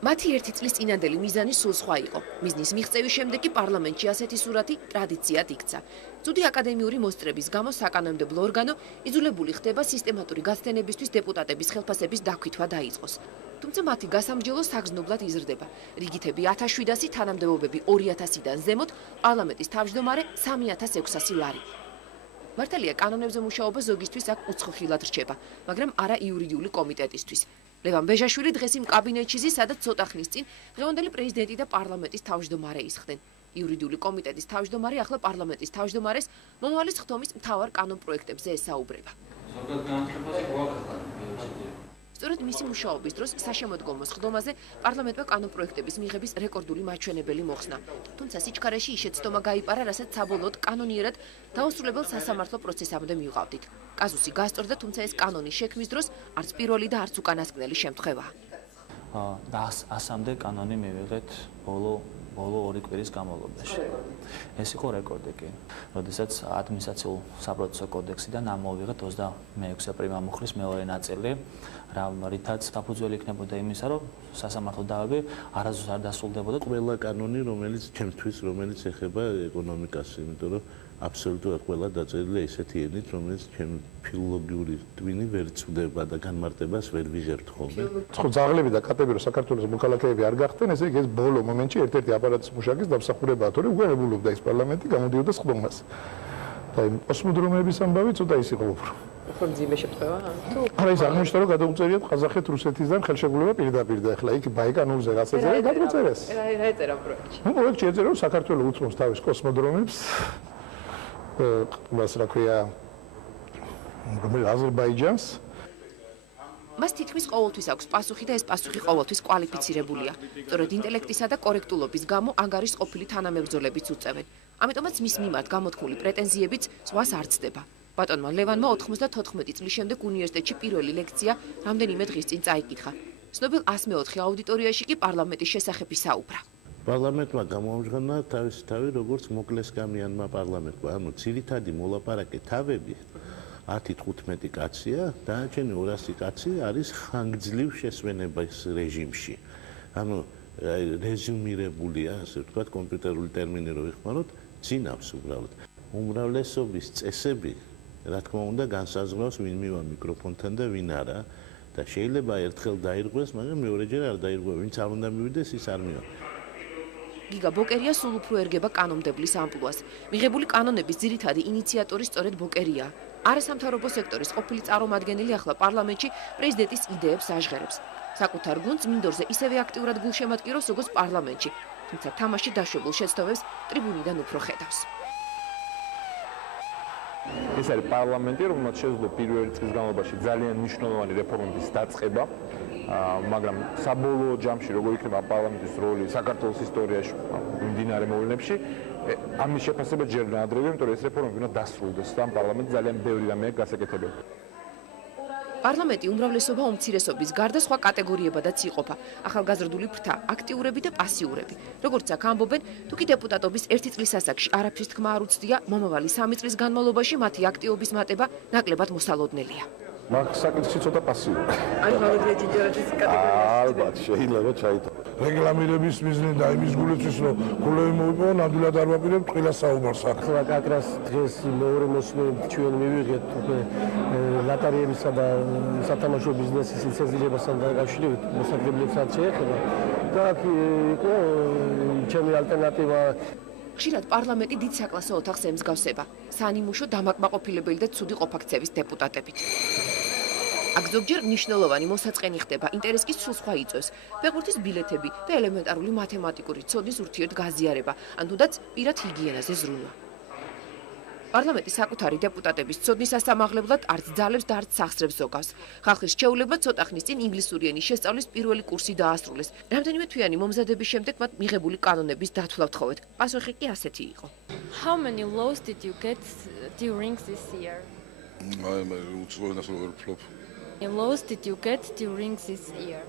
მათი ერთი წლის წინანდელი მიზანი სულ სხვა იყო. მიზნის მიღწევის შემდეგ კი პარლამენტში ასეთი სურათი ტრადიციად იქცა. ცუდი აკადემიური მოსწრების გამო საკანონმდებლო ორგანო იძულებული ხდება სისტემატური გაცდენებისთვის დეპუტატების ხელფასების დაქვითვა დაიწყოს. თუმცა მათი გასამჯელო საგრძნობლად იზრდება. რიგითები 1700, თანამდებობები 2000-დან ზემოთ, პარლამენტის თავმჯდომარე 3600 ლარი. მართალია კანონებზე მუშაობა ზოგისთვის აქ უცხოხილად რჩება, მაგრამ არა იურიდიული კომიტეტისთვის. ლევან ბეჟაშვილი დღეს იმ კაბინეტში ზის, სადაც ცოტა ხნის წინ დღევანდელი პრეზიდენტი და პარლამენტის თავმჯდომარე ისხდნენ. იურიდიული კომიტეტის თავმჯდომარე ახლა პარლამენტის თავმჯდომარეს მომავალი ხთომის მთავარ კანონპროექტებზე ესაუბრება. სწორედ მისი მუშაობის დროს საშემოდგომო სხდომაზე პარლამენტმა კანონპროექტების მიღების რეკორდული მაჩვენებელი მოხსნა. თუმცა სიჩქარეში ის შეცდომა გაიპარა, რასაც საბოლოოდ კანონიერად დაუსრულებელ სასამართლო პროცესამდე მივყავდით. კაზუსი გასწორდა, თუმცა ეს კანონის შექმნის დროს არც პირველი და არც უკანასკნელი შემთხვევაა. და 100-მდე კანონი მივიღეთ ბოლო 2 კვირის განმავლობაში. ეს იყო რეკორდი კი. როდესაც ადმინისტრაციულ საპროცესო კოდექსიდან ამოვიღეთ 26 პრიმამუხლის მეორე ნაწილი, რითაც საფუძველი იქნებოდა იმისა, რომ სასამართლო დავები არასდროს არ დასრულდებოდა. ყველა კანონი, რომელიც ჩემთვის, რომელიც ეხება ეკონომიკას, იმიტომ რომ აბსოლუტურად ყველა დაწერილია ესეთი ენით, რომელიც ჩემ ფილოლოგიური ტვინი ვერ წვდება და განმარტებას ვერ ვიღებთ ხოლმე. ხო, ძაღლები და კატები რო საქართველოს მოქალაქეები არ გახდნენ, ესე იგი ეს ბოლო მომენტში ერთ-ერთი აპარატის მუშაკის დამსახურებაა, თორე უკვე ებულობდა ის პარლამენტი, გამოდიოდა სხდომას. და იმ კოსმოდრომების ამბავი ცოტა ის იყო უფრო. უფრო მძიმე შემთხვევაა? თუ არა, ის აღმოჩნდა, რომ გადაუწერიათ ყაზახეთ-რუსეთისგან ხელშეკრულება პირდაპირ და ახლა იქ ბაიკანურზე რაც ეწერა, გადაუწერეს. რა ეწერა პროექტში? პროექტში ეწერა, რომ საქართველოს უწყობს თავის კოსმოდრომებს მას რა ქვია აზერბაიჯანს. მას თითქმის ყოველთვის აქვს პასუხი და ეს პასუხი ყოველთვის კვალიფიცირებულია. სწორედ ინტელექტისა და კორექტულობის გამო ანგარის ყოფილი თანამებრძოლებიც უწევენ. ამიტომაც მის მიმართ გამოთქმული პრეტენზიებიც ზღვას არ ცდება. ბატონმა ლევანმა 94 წლის შემდეგ უნივერსიტეტში პირველი ლექცია რამდენიმე დღის წინ წაიკითხა. ცნობილ 104 აუდიტორიაში კი პარლამენტის შესახებ ისაუბრა. პარლამენტმა გამოამჟღავნა თავისი თავი, როგორც მოკლესკამიანმა პარლამენტმა. ანუ ძირითადი მოლაპარაკე თავები 10-15 კაცია, დანარჩენი 200 კაცი არის ხანგრძლივ შესვენების რეჟიმში. ანუ რეზუმირებულია, ასე ვთქვათ, კომპიუტერული ტერმინი რო ვიხმაროთ, ძინავს უბრალოდ. უმრავლესობის წესები, რა თქმა უნდა, განსაზღვრავს ვინ მივა მიკროფონთან და ვინ არა და შეიძლება ერთხელ დაირღვეს, მაგრამ მეორეჯერ არ დაირღვა, ვინც არ უნდა მივიდეს, ის არ მივა. გიგა ბოკერია სულ უფრო ერგება კანონმდებლის ამპლუას. მიღებული კანონების ძირითადი ინიციატორი სწორედ ბოკერია. არასამთავრობო სექტორის ყოფილი წარმომადგენელი ახლა პარლამენტში პრეზიდენტის იდეებს აჟღერებს. საკუთარ გუნდს მინდორზე ისევე აქტიურად გულშემატკივრობს, როგორც პარლამენტში, თუმცა თამაში დაშვებულ შეცდომებს ტრიბუნიდან უფრო ხედავს. ეს არის პარლამენტი, რომელმაც შეძლო პირველი წლის განმავლობაში ძალიან მნიშვნელოვანი რეფორმების დაწყება, მაგრამ საბოლოო ჯამში როგორ იქნება პარლამენტის როლი საქართველოს ისტორიაში მიმდინარე მოვლენებში, ამის შეფასება ჯერ ნადრევია, იმიტომ რომ ეს რეფორმები უნდა დასრულდეს და პარლამენტი ძალიან ბევრი რამეა გასაკეთებელი. პარლამენტი უმრავლესობა უმცირესობის გარდა სხვა კატეგორიებადაც იყოფა. ახალგაზრდული ფრთა, აქტიურები და პასიურები. როგორც აქ ამბობენ, თუ კი დეპუტატობის 1 წლის ასაკში არაფრის თქმა არ უცდია, მომავალი 3 წლის განმავლობაში მათი აქტივობის მატება ნაკლებად მოსალოდნელია. მაგ საკითხში ცოტა პასიური. აი მოვიდეთ ჯერჯერობით კატეგორიაში. ალბათ შეიძლება ჩაითვალო. რეგლამირების მიზნი და იმის გულისთვის, რომ გულები მოიპოვო, ნამდვილად არ ვაპირებ ტყილას საუბარს. ახლა კაკრას დღეს მეორე მოსმენით ჩვენ მივიღეთ უკვე ლატარიებისა და სათამაშო ბიზნესის ლიცენზირებასთან დაკავშირებით მოსაგრებლებსაც შეეხება და აქ იყო ჩემი ალტერნატივა. ხშირად პარლამენტი დიდ საკლასო ოთახს ემსგავსება. სანიმუშო დამაკმაყოფილებელი და ცუდი ყოფაქცევის დეპუტატებით. აქ ზოგჯერ მნიშვნელოვანი მოსაწყენი ხდება, ინტერესი კი სულ სხვა იწვევს. ფეხბურთის ბილეთები და ელემენტარული მათემატიკური ცოდნის ურთიერთგაზიარება, ან თუნდაც პირად ჰიგიენაზე ზრუნვა. პარლამენტი საკუთარი დეპუტატების ცოდნის ასამაღლებლად არც ძალებს და არც სახსრებს ზოგავს. ხალხის რჩეულებმა ცოტა ხნის წინ ინგლისური ენის შესწავლის პირველი კურსი დაასრულეს. რამდენიმე თვიანი მომზადების შემდეგ მათ მიღებული კანონების დათვლა ვთხოვეთ. პასუხი კი ასეთი იყო. How many laws did you get during this year? აი მე უცხოენას ვერ ვფლობ. Laws did you get during this year?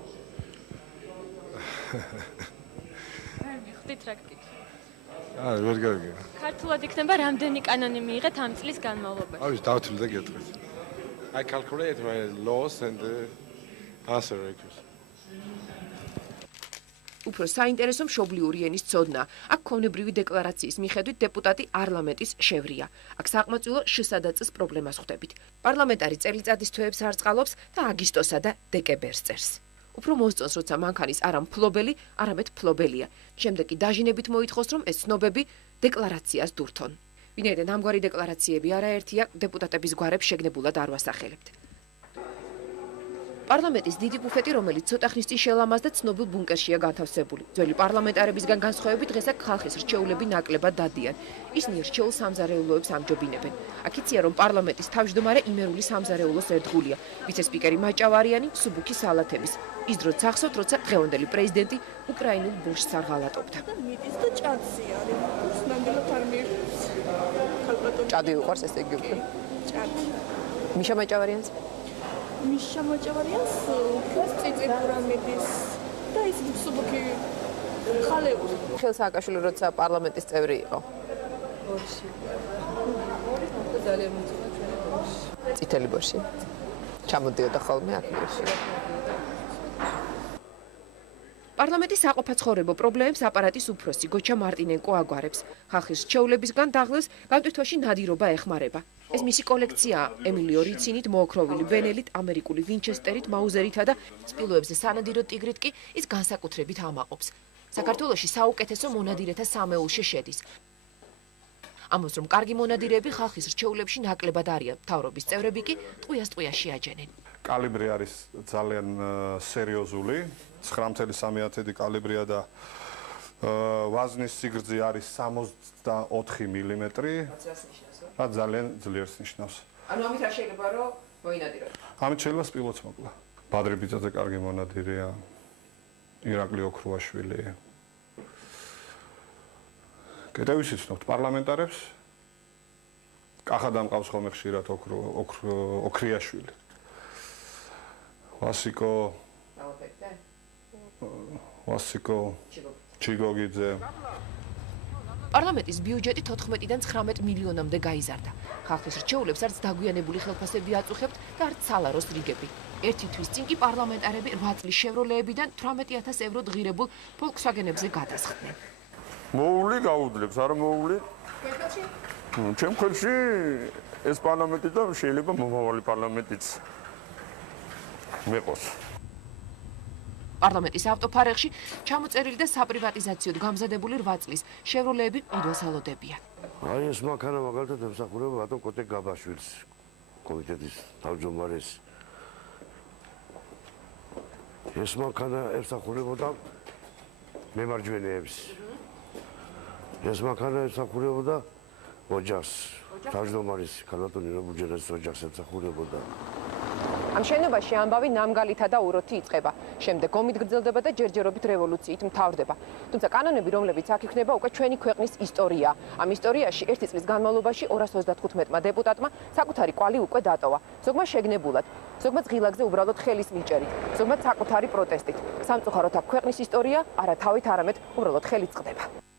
არ მიხდით რა გკითხე. არა, ვერ გავიგე. ქართულად იქნება რამდენი კანონი მიიღეთ ამ წლის განმავლობაში? აი, დავთვლი და გეტყვით. I calculate my laws and answer request. უფრო საინტერესო მშობლიური ენის ცოდნა. აქ ქონებრივი დეკლარაციის მიხედვით დეპუტატი არლამენტის შევრია. აქ საყმაწვილო შსდც-ს პრობლემას ხვდებით. პარლამენტარი წელიწადის თვეებს არ წყალობს და აგვისტოსა და დეკემბერს წერს. უფრო მოსწონს, როცა მანქანის არა მფლობელი, არამედ ფლობელია. შემდეგ კი დაჟინებით მოითხოვს, რომ ეს ცნობები დეკლარაციას დურთონ. ვინაიდან ამგვარი დეკლარაციები არაერთია, დეპუტატების გვარებს შეგნებულად არ ვასახელებთ. პარლამენტის დიდი ბუფეტი, რომელიც ცოტა ხნის წინ შელამაზდა, ცნობილ ბუნკერშია განთავსებული. ძველი პარლამენტარებისგან განსხვავებით, დღეს აქ ხალხის რჩეულები ნაკლებად დადიან. ისინი რჩეულ სამზარეულოებს ამჯობინებენ. აქ იციან, რომ პარლამენტის თავმჯდომარე იმერული სამზარეულოს ერთგულია. ვიცე-სპიკერი მაჭავარიანი სუბუქი სალათების. ის დროც ახსოვთ, როცა დღევანდელი პრეზიდენტი უკრაინულ ბუშს არ ღალატობდა. მიდის და ჭადსი არის. ნამდვილად არ მიიღებს. ხალხატონი. ჭადი უყვარს ესე იგი უფრო. ჭადი. მიშა მაჭავარიანს? მიშა მაჭავარიანს უფრო წიწიფურა მიდის და ის სუბუქი ხალეური. ხელ სააკაშვილი როცა პარლამენტის წევრი იყო. ბორში. ძალიან მოწონა ჩვენი ბორში. წითელი ბორში. ჩამოდიოდა ხოლმე აქ ბორში. პარლამენტის საყოფაცხოვრებო პრობლემებს აპარატის უფროსი გოჩა მარტინენკო აგვარებს. ხალხის რჩეულებისგან დაღლილს განტვირთვაში ნადირობა ეხმარება. ეს მისი კოლექციაა, ემილიო რიცინით, მოოქროვილი ვენელით, ამერიკული ვინჩესტერით, მაუზერითა და სპილოებზე სანადირო ტიგრით კი ის განსაკუთრებით ამაყობს. საქართველოში საუკეთესო მონადირეთა სამეულში შედის. ამბობს, რომ კარგი მონადირეები ხალხის რჩეულებში ნაკლებად არიან, მთავრობის წევრები კი ტყვიას-ტყვიაში აჯენენ. კალიბრი არის ძალიან სერიოზული, 9.3 კალიბრია და ვაზნის სიგრძე არის 64 მმ. რა ძალიან ძლიერს ნიშნავს. ანუ ამით რა შეიძლება რომ მოინადიროთ? ამით შეიძლება სპილოც მოკლა. ბადრი ბიძაძე კარგი მონადირეა. ირაკლი ოქრუაშვილი. კიდევ ისიც ვცნობთ პარლამენტარებს. კახა დამყავს ხოლმე ხშირად ოქრიაშვილი. ვასიკო ჩიგოგიძე. პარლამენტის ბიუჯეტი 14-დან 19 მილიონამდე გაიზარდა. ხალხის რჩეულებს არც დაგვიანებული ხელფასები აწუხებთ და არც სალაროს რიგები. ერთი თვის წინ კი პარლამენტარები 8 წლის შევროლეებიდან 18,000 ევრო ღირებულ Volkswagen-ებზე გადასხდნენ. მოული გაუდლებს, არა მოული? ჩემ ხელში ეს პარლამენტი და შეიძლება მომავალი პარლამენტიც მეყოს. პარლამენტის ავტოფარეხში ჩამოწერილი და საპრივატიზაციოდ გამზადებული 8 წლის შევროლეები ყიდვას ელოდებიან. აი ეს მანქანა მაგალითად ემსახურება ბატონ კოტე გაბაშვილს, კომიტეტის თავმჯდომარეს. ეს მანქანა ემსახურებოდა მემარჯვენეებს. ეს მანქანა ემსახურებოდა ოჯახს, თავმჯდომარის ქალბატონი რობუჯერას ოჯახს ემსახურებოდა. ამ შენობაში ამბავი ნამგალითა და უროთი იწყება. შემდეგ ომით გრძელდება და ჯერჯერობით რევოლუციით მთავრდება. თუმცა კანონები, რომლებიც აქ იქნება, უკვე ჩვენი ქვეყნის ისტორიაა. ამ ისტორიაში ერთი წლის განმავლობაში 235-მა დეპუტატმა საკუთარი კვალი უკვე დატოვა. ზოგმა შეგნებულად, ზოგმა ღილაკზე უბრალოდ ხელის მიჭერით, ზოგმა საკუთარი პროტესტით. სამწუხაროდ აქ ქვეყნის ისტორია არა თავით, არამედ უბრალოდ ხელით წყდება.